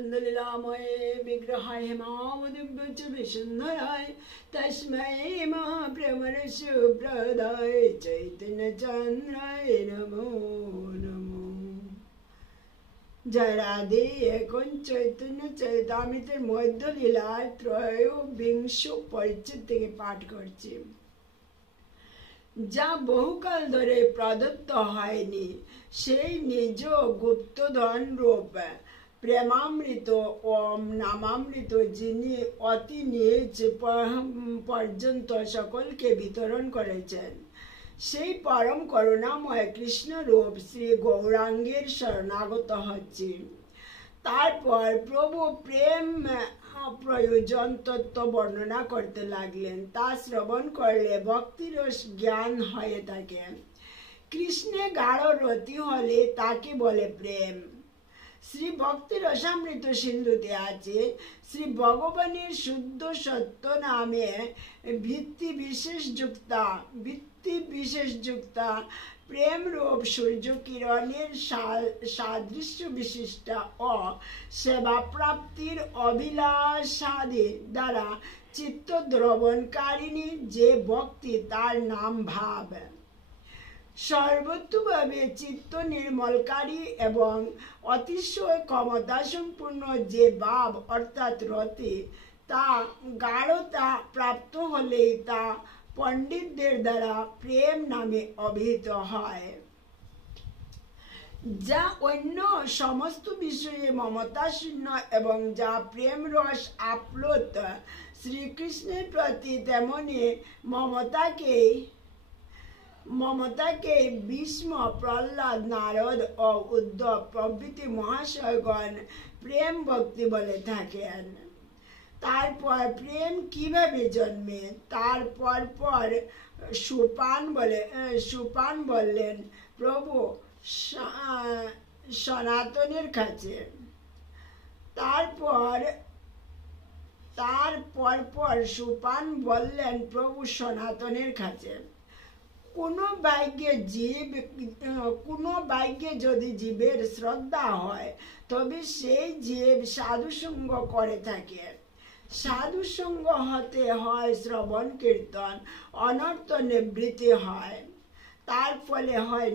नंदलीलामये विग्रहाय हेमावदिव्य विसुंदराय तस्मै महाप्रेमरसप्रदाय चैतन्यचंद्राय नमो नमो। जय राधे। এখন চৈতন্য চরিতামৃতের মধ্যলীলার ত্রয়োবিংশ পরিচ্ছেদ থেকে পাঠ করছি, যা বহুকাল ধরে প্রদত্ত হয়নি। সেই নিজ গুপ্তধন রূপ প্রেমামৃত ওম নামামৃত যিনি অতি নিজ পর্যন্ত সকলকে বিতরণ করেছেন, সেই পরম করুণাময় কৃষ্ণ রূপ শ্রী গৌরাঙ্গের শরণাগত হচ্ছি। তারপর প্রভু প্রেম প্রয়োজন তত্ত্ব বর্ণনা করতে লাগলেন। তা শ্রবণ করলে ভক্তিরস জ্ঞান হয়ে থাকে। কৃষ্ণে গাঢ় রতি হলে তাকে বলে প্রেম। শ্রী ভক্তি রসামৃত সিন্ধুতে আছে শ্রী ভগবানের শুদ্ধ সত্য নামে ভিত্তি বিশেষ যুক্তা প্রেম রূপ সূর্য কিরণের সাদৃশ্য বিশিষ্টা ও সেবা প্রাপ্তির অভিলাষাদি দ্বারা চিত্ত দ্রবণকারিণী যে ভক্তি, তার নাম ভাব। সর্বতোভাবে চিত্ত নির্মলকারী এবং অতিশয় ক্ষমতা সম্পূর্ণ যে ভাব অর্থাৎ রতি, তা গাঢ়তা প্রাপ্ত হলেই তা পণ্ডিতদের দ্বারা প্রেম নামে অভিহিত হয়। যা অন্য সমস্ত বিষয়ে মমতাশূন্য এবং যা প্রেম রস আপ্লুত শ্রীকৃষ্ণের প্রতি, তেমনি মমতাকে ভীষ্ম, প্রহ্লাদ, নারদ ও উদ্ধব প্রভৃতি মহাশয়গণ প্রেম ভক্তি বলে থাকেন। তারপর প্রেম কিভাবে জন্মে তার পর সুপান বললেন প্রভু সনাতনের কাছে। তারপর সুপান বললেন প্রভু সনাতনের কাছে। কোনো ভাগ্যে যদি জীবের শ্রদ্ধা হয়, তবে সেই জীব সাধুসঙ্গ করে থাকে। সাধুসঙ্গ হতে হয় শ্রবণ কীর্তন, অনর্থ নিবৃত্তি হয়। তার ফলে হয়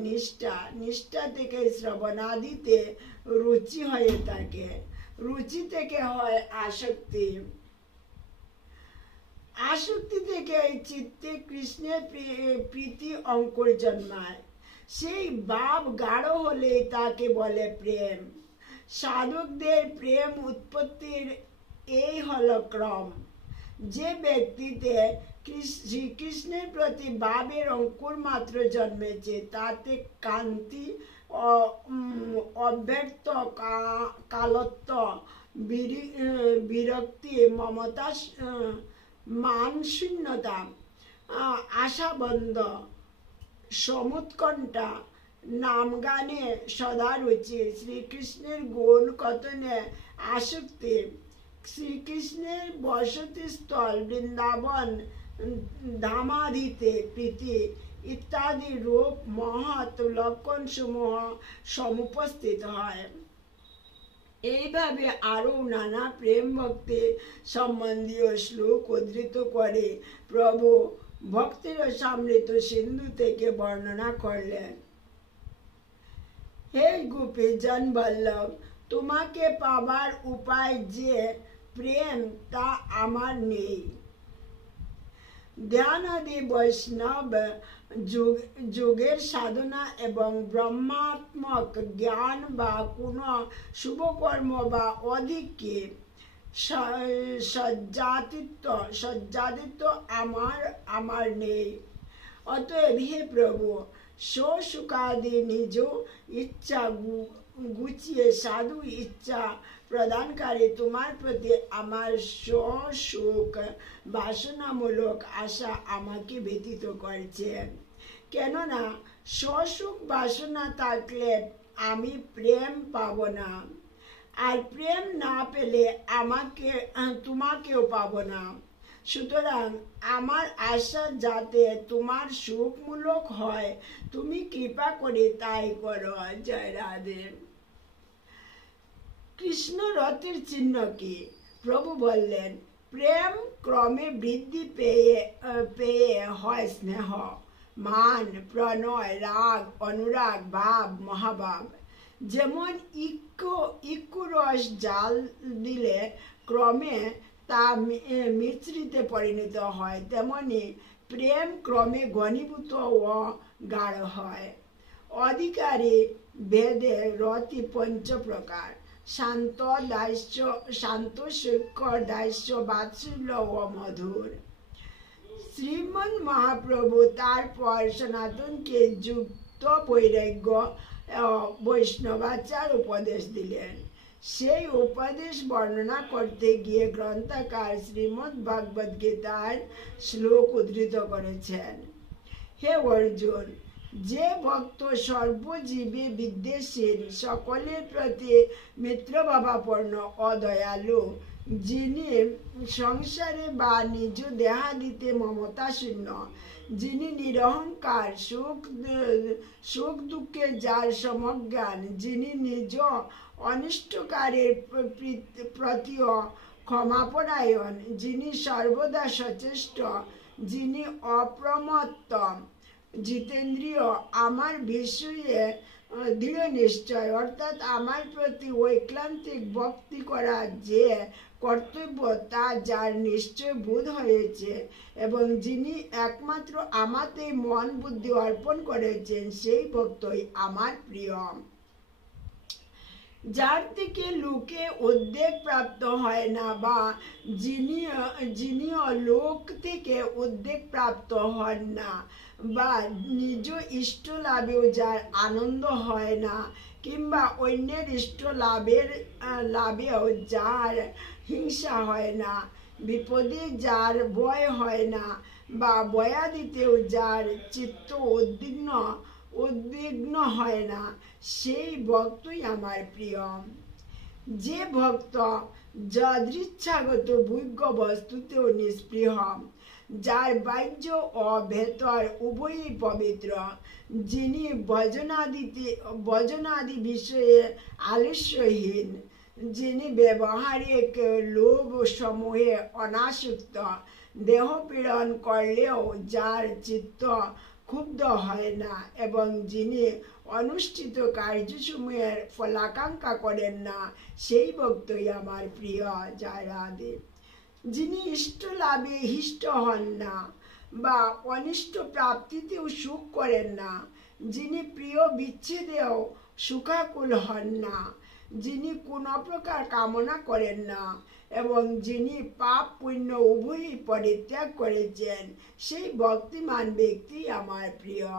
নিষ্ঠা থেকে শ্রবণাদিতে রুচি হয়ে থাকে। রুচি থেকে হয় আসক্তি থেকে চিত্তে কৃষ্ণের প্রীতি অঙ্কুর জন্মায়। সেই ভাব গাঢ় হলে তাকে বলে প্রেম। সাধকদের প্রেম উৎপত্তির এই হল ক্রম। যে ব্যক্তিতে শ্রীকৃষ্ণের প্রতি ভাবের অঙ্কুর মাত্র জন্মেছে, তাতে কান্তি, অব্যক্ত কালত্ব, বিরক্তি, মমতা, মান শূন্যতা, আশাবন্ধ, সমুৎকণ্ঠা, নাম গানে সদা রুচি, শ্রীকৃষ্ণের গুণ কথনে আসক্তি, শ্রীকৃষ্ণের বসতি স্থল বৃন্দাবন ধামাদিতে প্রীতি ইত্যাদি রূপ মহৎ লক্ষণ সমূহ সমুপস্থিত হয়। এইভাবে আরো নানা প্রেম ভক্তি সম্বন্ধীয় শ্লোক উদ্ধৃত করে প্রভু ভক্তিরসামৃত সিন্ধু থেকে বর্ণনা করলেন। হে গোপীজন বল্লভ, তোমাকে পাবার উপায় যে প্রেম, তা আমার নেই। ধ্যানাদি বৈষ্ণব যোগের সাধনা এবং ব্রহ্মাত্মক জ্ঞান বা কোনো শুভকর্ম বা অধিককে সজ্জাদিত্ব আমার নেই। অতএব হে প্রভু, সুখাদি নিজ ইচ্ছা গুছিয়ে সাধু ইচ্ছা প্রদানকারী তোমার প্রতি আমার সুখ বাসনামূলক আশা আমাকে ব্যতীত করছে। কেননা সুখ বাসনা থাকলে আমি প্রেম পাব না, আর প্রেম না পেলে তোমাকেও পাব না। সুতরাং আমার আশা যাতে তোমার সুখমূলক হয়, তুমি কৃপা করে তাই করো। জয় রাধে। কৃষ্ণ রথের চিহ্ন কি? প্রভু বললেন, প্রেম ক্রমে বৃদ্ধি পেয়ে পেয়ে হয় স্নেহ, মান, প্রণয়, রাগ, অনুরাগ, ভাব, মহাভাব। যেমন ইক্ষু রস জাল দিলে ক্রমে তা মিশ্রিতে পরিণত হয়, তেমনি প্রেম ক্রমে ঘনীভূত ও গাঢ় হয়। অধিকারী ভেদে রতি পঞ্চ প্রকার: শান্ত, দাস্য, শান্ত, সূক্ষ্ম, দাস্য, বাৎসল্য ও মধুর। শ্রীমন মহাপ্রভু তারপর সনাতনকে যুক্ত বৈরাগ্য বৈষ্ণবাচার উপদেশ দিলেন। সেই উপদেশ বর্ণনা করতে গিয়ে গ্রন্থকার শ্রীমদ্ ভাগবত গীতার শ্লোক উদ্ধৃত করেছেন। হে অর্জুন, যে ভক্ত সর্বজীবে বিদ্বেষীর, সকলের প্রতি মিত্রভাবাপন্ন ও দয়ালু, যিনি সংসারে বা নিজ দেহাদিতে মমতা শূন্য, যিনি নিরহংকার, সুখ দুঃখে যার সমজ্ঞান, যিনি নিজ অনিষ্টকারীর প্রতিও ক্ষমাপরায়ণ, যিনি সর্বদা সচেষ্ট, যিনি অপ্রমত্ত, জিতেন্দ্রিয়, আমার বিষয়ে দৃঢ় নিশ্চয়, অর্থাৎ আমার প্রতি ঐক্লান্তিক ভক্তি করা যে কর্তব্য তা যার নিশ্চয় বোধ হয়েছে, এবং যিনি একমাত্র আমাতেই মন বুদ্ধি অর্পণ করেছেন, সেই ভক্তই আমার প্রিয়। যার থেকে লোকে উদ্বেগ প্রাপ্ত হয় না, বা যিনি লোক থেকে উদ্বেগ প্রাপ্ত হন না, বা নিজ ইষ্ট লাভেও যার আনন্দ হয় না, কিংবা অন্যের ইষ্ট লাভেও যার হিংসা হয় না, বিপদে যার ভয় হয় না, বা বয়াদিতেও যার চিত্ত উদ্বিগ্ন হয় না, সেই ভক্তই আমার প্রিয়। যে ভক্ত যদৃচ্ছাগত ভোগ্য বস্তুতেও নিষ্পৃহ, যার বাহ্য ও ভেতর উভয়ই পবিত্র, যিনি ভজনাদি বিষয়ে আলস্যহীন, যিনি ব্যবহারিক লোভ সমূহে অনাসক্ত, দেহ পীড়ন করলেও যার চিত্ত ক্ষুব্ধ হয় না, এবং যিনি অনুষ্ঠিত কার্যসমূহের ফলাকাঙ্ক্ষা করেন না, সেই ভক্তই আমার প্রিয়। জয় রাধে। যিনি ইষ্ট লাভে হিষ্ট হন না, বা অনিষ্ট প্রাপ্তিতেও সুখ করেন না, যিনি প্রিয় বিচ্ছেদেও সুখাকুল হন না, যিনি কোন প্রকার কামনা করেন না, এবং যিনি পাপ পুণ্য উভয়ই পরিত্যাগ করেছেন, সেই ভক্তিমান ব্যক্তি আমার প্রিয়।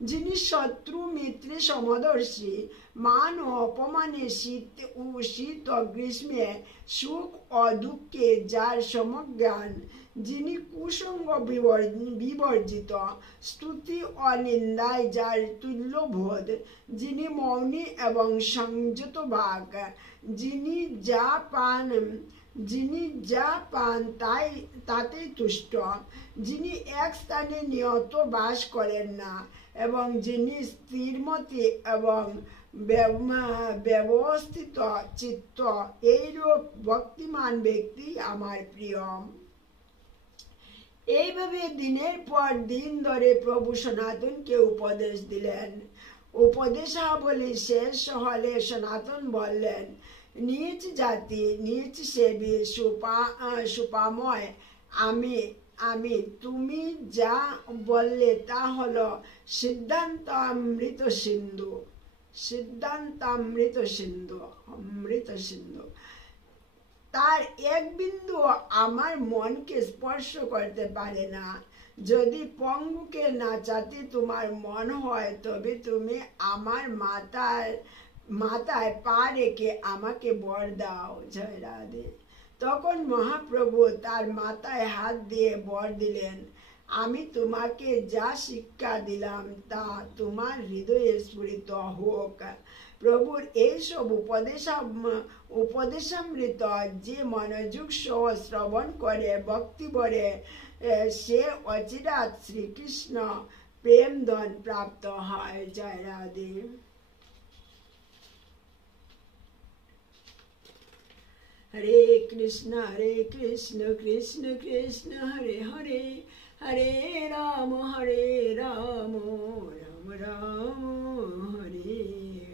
যিনি শত্রু মিত্রে সমদর্শী, মান ও অপমানে, শীত ও গ্রীষ্মে, সুখ ও দুঃখে যার সমজ্ঞান, যিনি কুসঙ্গ বিবর্জিত, স্তুতি ও নিন্দায় যার তুল্যবোধ, যিনি মৌনী এবং সংযত বাক, যিনি যা পান তাতেই তুষ্ট, যিনি এক স্থানে নিয়ত বাস করেন না, এবং যিনি স্থিরমতি এবং ব্যবস্থিত চিত্ত, এইরূপ ভক্তিমান ব্যক্তি আমার প্রিয়। এইভাবে দিনের পর দিন ধরে প্রভু সনাতনকে উপদেশ দিলেন। উপদেশাবলী শেষ হলে সনাতন বললেন, নিজ জাতি, নিজ সেবী, সুপাময় আমি, তুমি যা বললে তা হলো সিদ্ধান্তামৃত সিন্ধু, অমৃত সিন্ধু। তার এক বিন্দু আমার মনকে স্পর্শ করতে পারে না। যদি পঙ্গুকে নাচাতে তোমার মন হয়, তবে তুমি আমার মাথায় পা রেখে আমাকে বর দাও। জয় রাধে। তখন মহাপ্রভু তার মাথায় হাত দিয়ে বর দিলেন, আমি তোমাকে যা শিক্ষা দিলাম তা তোমার হৃদয়ে স্ফুরিত হোক। প্রভুর এইসব উপদেশামৃত যে মনোযোগ সহ শ্রবণ করে ভক্তি ভরে, সে অচিরাৎ শ্রীকৃষ্ণ প্রেমধন প্রাপ্ত হয়। জয় রাধে। हरे कृष्ण कृष्ण कृष्ण हरे हरे हरे राम राम राम हरे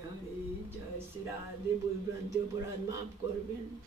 हरे। जय श्री राधे। भूल भ्रांति अपराध माफ करबेन।